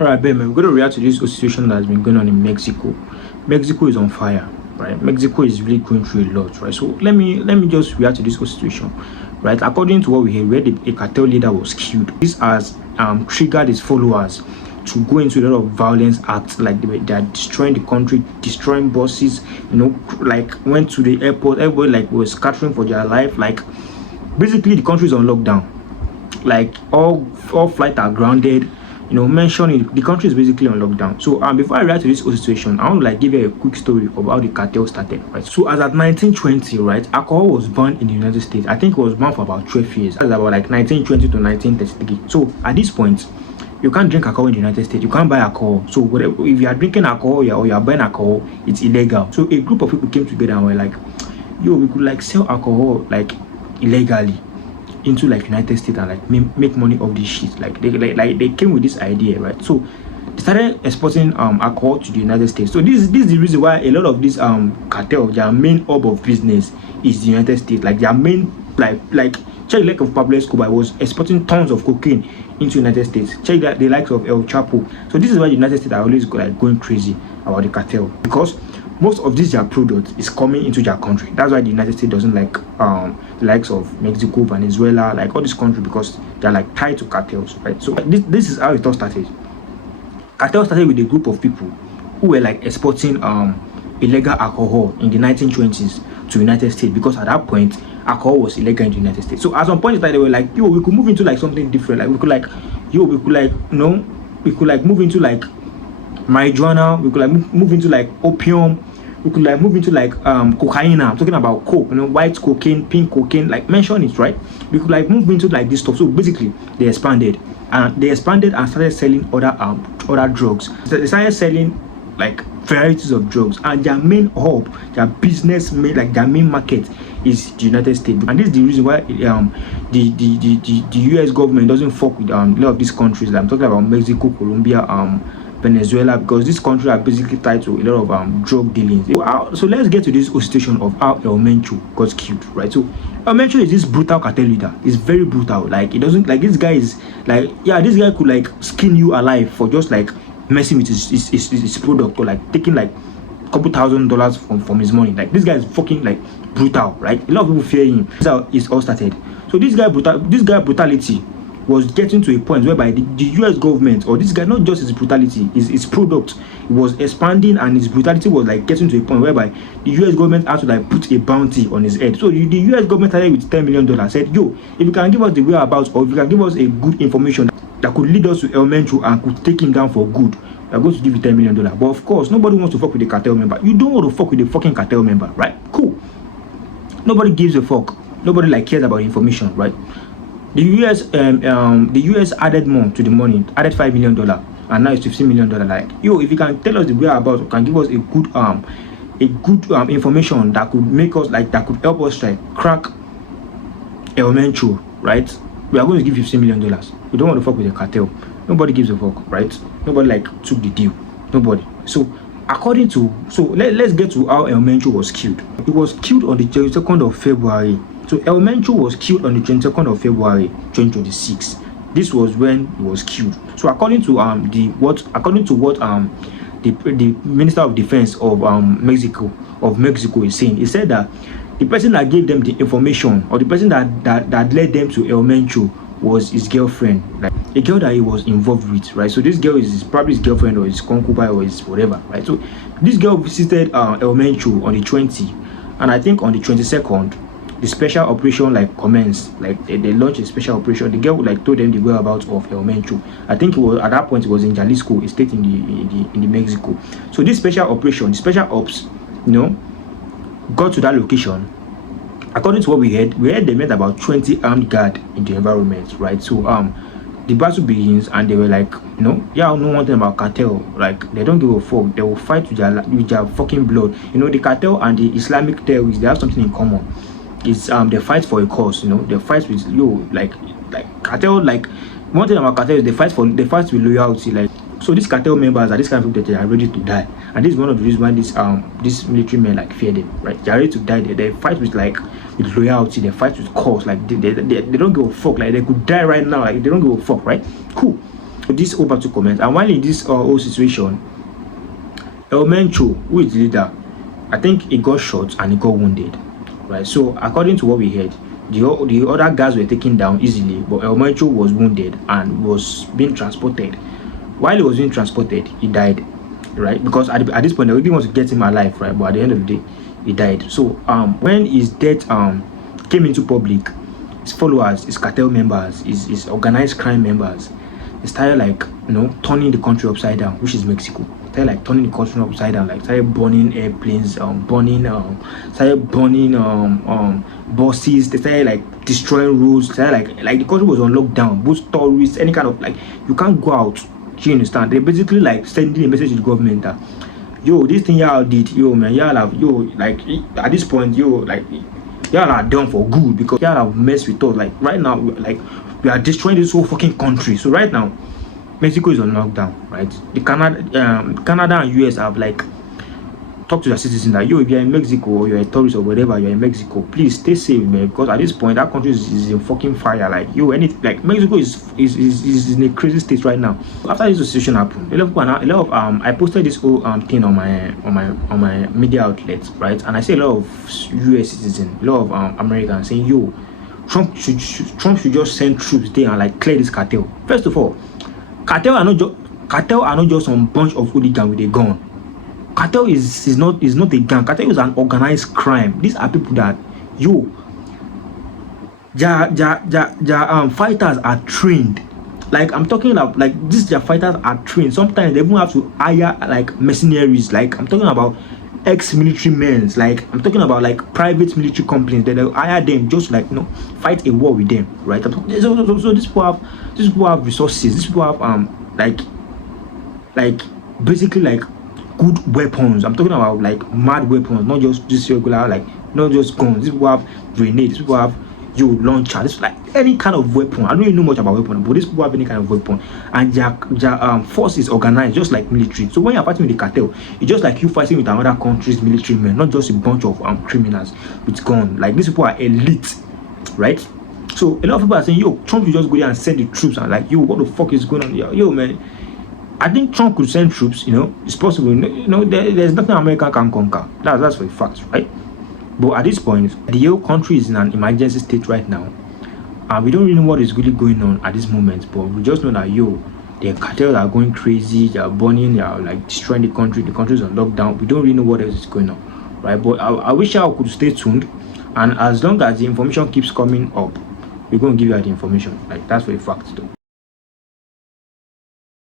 Alright, Ben, we're going to react to this situation that has been going on in Mexico. Mexico is on fire, right? Mexico is really going through a lot, right? So let me just react to this situation, right? According to what we heard, a cartel leader was killed. This has triggered his followers to go into a lot of violence acts, like they are destroying the country, destroying buses, like went to the airport, everybody like was scattering for their life. Like basically the country is on lockdown, like all flights are grounded. Mentioning the country is basically on lockdown. So before I react to this whole situation, I want to give you a quick story of how the cartel started, right? So as at 1920, right, alcohol was banned in the United States. I think it was banned for about 12 years. That's about like 1920 to 1933. So at this point, you can't drink alcohol in the United States. You can't buy alcohol. So whatever, if you are drinking alcohol or you are buying alcohol, it's illegal. So a group of people came together and were like, yo, we could like sell alcohol like illegally into like United States and like make money off this shit. Like they came with this idea, right? So they started exporting alcohol to the United States. So this is the reason why a lot of these cartel, their main hub of business is the United States. Like their main like check the like of Pablo Escobar was exporting tons of cocaine into United States. Check that the likes of El Chapo. So this is why the United States are always going crazy about the cartel, because most of this their product is coming into their country. That's why the United States doesn't like the likes of Mexico, Venezuela, like all these countries, because they're like tied to cartels, right? So this is how it all started. Cartel started with a group of people who were like exporting illegal alcohol in the 1920s to United States, because at that point alcohol was illegal in the United States. So at some point in time they were like, yo, we could move into like something different. Like we could move into like marijuana. We could like move into like opium. We could like move into like cocaine. I'm talking about coke, white cocaine, pink cocaine, like mention it, right? We could like move into like this stuff. So basically they expanded and started selling other drugs. They started selling like varieties of drugs, and their main hub, their business their main market is the United States. And this is the reason why the US government doesn't fuck with a lot of these countries. Like I'm talking about Mexico, Colombia, Venezuela, because these countries are basically tied to a lot of drug dealings. So let's get to this whole situation of how El Mencho got killed, right? So El Mencho is this brutal cartel leader. He's very brutal. Like, he doesn't like, this guy is like, yeah, this guy could like skin you alive for just like messing with his product, or like taking like a couple $1,000s from his money. Like, this guy is fucking like brutal, right? A lot of people fear him. That's how it all started. So this guy brutality was getting to a point whereby the US government, or this guy, not just his brutality, his product was expanding, and his brutality was like getting to a point whereby the US government had to like put a bounty on his head. So the US government started with $10 million, said, yo, if you can give us the whereabouts, or if you can give us a good information that could lead us to El Mencho and could take him down for good, we are going to give you $10 million. But of course, nobody wants to fuck with the cartel member. You don't want to fuck with the fucking cartel member, right? Cool. Nobody gives a fuck. Nobody like cares about information, right? The US added more to the money, added $5 million, and now it's $15 million. Like, yo, if you can tell us the whereabouts, can give us a good information that could make us that could help us like crack El Mencho, right? We are going to give $15 million. We don't want to fuck with the cartel. Nobody gives a fuck, right? Nobody like took the deal. Nobody. So let's get to how El Mencho was killed. He was killed on the 22nd of February. So El Mencho was killed on the 22nd of February 2026. This was when he was killed. So according to the Minister of Defense of Mexico is saying, he said that the person that gave them the information, or the person that led them to El Mencho, was his girlfriend, like a girl that he was involved with, right? So this girl is probably his girlfriend or his concubine or his whatever, right? So this girl visited El Mencho on the 20th, and I think on the 22nd the special operation like commenced. Like they launched a special operation. The girl like told them the whereabouts of El Mencho. I think it was at that point it was in Jalisco, a state in the Mexico. So this special operation, the special ops, got to that location. According to what we heard they met about 20 armed guards in the environment, right? So the battle begins, and they were like, yeah, I know one thing about cartel. Like, they don't give a fuck. They will fight with their fucking blood. The cartel and the Islamic terrorists, they have something in common. It's they fight for a cause. They fight with like cartel. Like, one thing about cartel is they fight with loyalty. Like, so these cartel members are this kind of people that they are ready to die, and this is one of the reasons why these military men like fear them, right? They are ready to die. They fight with loyalty. They fight with cause. Like they don't give a fuck. Like, they could die right now. Like, they don't give a fuck, right? Cool. this over to comment. And while in this whole situation, Mencho, who is the leader, I think he got shot and he got wounded, right? So according to what we heard, the other guys were taken down easily, but Mencho was wounded and was being transported. While he was being transported, he died, right? Because at this point, they really want to get him alive, right? But at the end of the day, he died. So when his death came into public, his followers, his cartel members, his organized crime members, they started like turning the country upside down, which is Mexico. Started like turning the country upside down, like started burning airplanes, started burning buses. They started like destroying roads. Started like the country was on lockdown. Both tourists, any kind of like you can't go out. Do you understand? They basically like sending a message to the government that yo, this thing y'all did, yo man, y'all have like at this point, like y'all are done for good because y'all have messed with us. Like right now, like we are destroying this whole fucking country. So right now, Mexico is on lockdown, right? The Canada and US have like talked to their citizens that yo, if you're in Mexico or you're a tourist or whatever, you're in Mexico, please stay safe, man. Because at this point, that country is in fucking fire. Like yo, anything like Mexico is in a crazy state right now. After this situation happened, a lot of I posted this whole thing on my media outlets, right? And I see a lot of US citizens, a lot of Americans saying yo, Trump should just send troops there and like clear this cartel. First of all, cartel are not just some bunch of hooligans with a gun. Cartel is not a gang. Cartel is an organized crime. These are people that their fighters are trained. Like I'm talking about, like their fighters are trained. Sometimes they even have to hire like mercenaries. Like I'm talking about ex-military men. Like I'm talking about like private military companies that they'll hire them just like fight a war with them, right? So these people have resources. These people have like basically like good weapons. I'm talking about like mad weapons, not just this regular, like not just guns. These people have grenades. These people have launcher. This like any kind of weapon. I don't even know much about weapons, but these people have any kind of weapon, and their force is organized just like military. So when you're fighting with the cartel, it's just like you fighting with another country's military men, not just a bunch of criminals with guns. Like these people are elite, right? So a lot of people are saying, yo, Trump should just go there and send the troops, and like, yo, what the fuck is going on? Yo, man. I think Trump could send troops, it's possible. There's nothing America can conquer. That's for a fact, right? But at this point, the whole country is in an emergency state right now. And we don't really know what is really going on at this moment, but we just know that, the cartels are going crazy, they are burning, they are like destroying the country is on lockdown. We don't really know what else is going on, right? But I wish I could stay tuned. And as long as the information keeps coming up, we're going to give you the information. Like, that's for a fact, though.